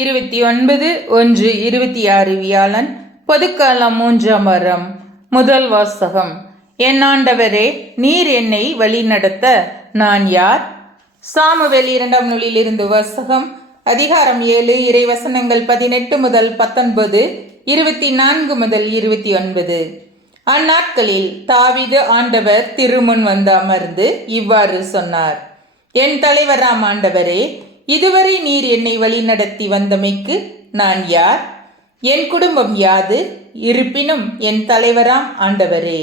29/1/26 வியாழன் பொதுக்காலம் 3ஆம் வாரம். முதல் வாசகம். என் ஆண்டவரே, நீர் என்னை வழிநடத்த நான் யார்? சாமுவேல் 2ஆம் நூலிலிருந்து வாசகம். அதிகாரம் 7, இறைவசனங்கள் 18 முதல் 19, 24 முதல் 29. அந்நாட்களில் தாவீது ஆண்டவர் திருமுன் வந்து அமர்ந்து இவ்வாறு சொன்னார்: என் தலைவராம் ஆண்டவரே, இதுவரை நீர் என்னை வழிநடத்தி வந்தமைக்கு நான் யார்? என் குடும்பம் யாது? இருப்பினும் என் தலைவராம் ஆண்டவரே,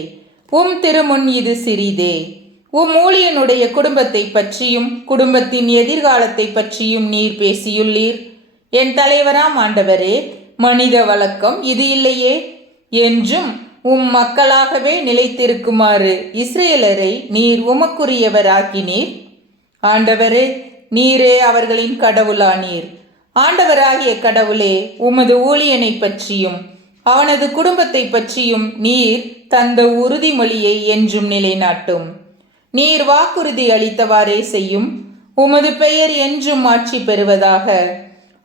உம் திருமுன் இது சிறிதே. உம் ஊழியனுடைய குடும்பத்தை பற்றியும் குடும்பத்தின் எதிர்காலத்தை பற்றியும் நீர் பேசியுள்ளீர். என் தலைவராம் ஆண்டவரே, மனித வழக்கம் இது இல்லையே. என்றும் உம் மக்களாகவே நிலைத்திருக்குமாறு இஸ்ரேலரை நீர் உமக்குரியவராக்கினீர். ஆண்டவரே, நீரே அவர்களின் கடவுளானீர். ஆண்டவராகிய கடவுளே, உமது ஊழியனை பற்றியும் அவனது குடும்பத்தை பற்றியும் நீர் தந்த உறுதிமொழியை என்றும் நிலைநாட்டும். நீர் வாக்குறுதி அளித்தவாறே செய்யும். உமது பெயர் என்றும் ஆட்சி பெறுவதாக.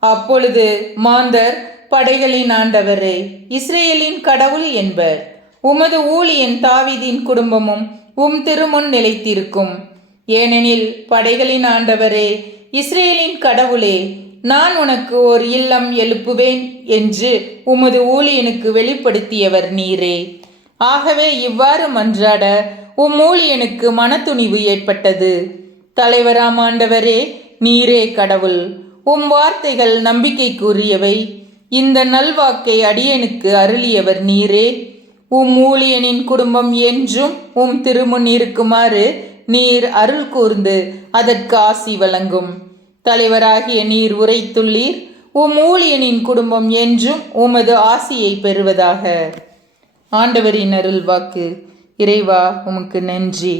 அப்பொழுது மாந்தர் படைகளின் ஆண்டவரே, இஸ்ரேலின் கடவுள் என்பர். உமது ஊழியன் தாவீதின் குடும்பமும் உம் திருமுன் நிலைத்திருக்கும். ஏனெனில் படைகளின் ஆண்டவரே, இஸ்ரேலின் கடவுளே, நான் உனக்கு ஓர் இல்லம் எழுப்புவேன் என்று உமது ஊழியனுக்கு வெளிப்படுத்தியவர் நீரே. ஆகவே இவ்வாறு மன்றாட உம் ஊழியனுக்கு மனத்துணிவு ஏற்பட்டது. தலைவராம் ஆண்டவரே, நீரே கடவுள். உம் வார்த்தைகள் நம்பிக்கைக்குரியவை. இந்த நல்வாக்கை அடியனுக்கு அருளியவர் நீரே. உம் ஊழியனின் குடும்பம் என்றும் உம் திருமுன் இருக்குமாறு நீர் அருள் கூர்ந்து அதற்கு ஆசி வழங்கும். தலைவராகிய நீர் உரைத்துள்ளீர். உம் ஊழியனின் குடும்பம் என்றும் உமது ஆசியை பெறுவதாக. ஆண்டவரின் அருள் வாக்கு. இறைவா, உமக்கு நன்றி.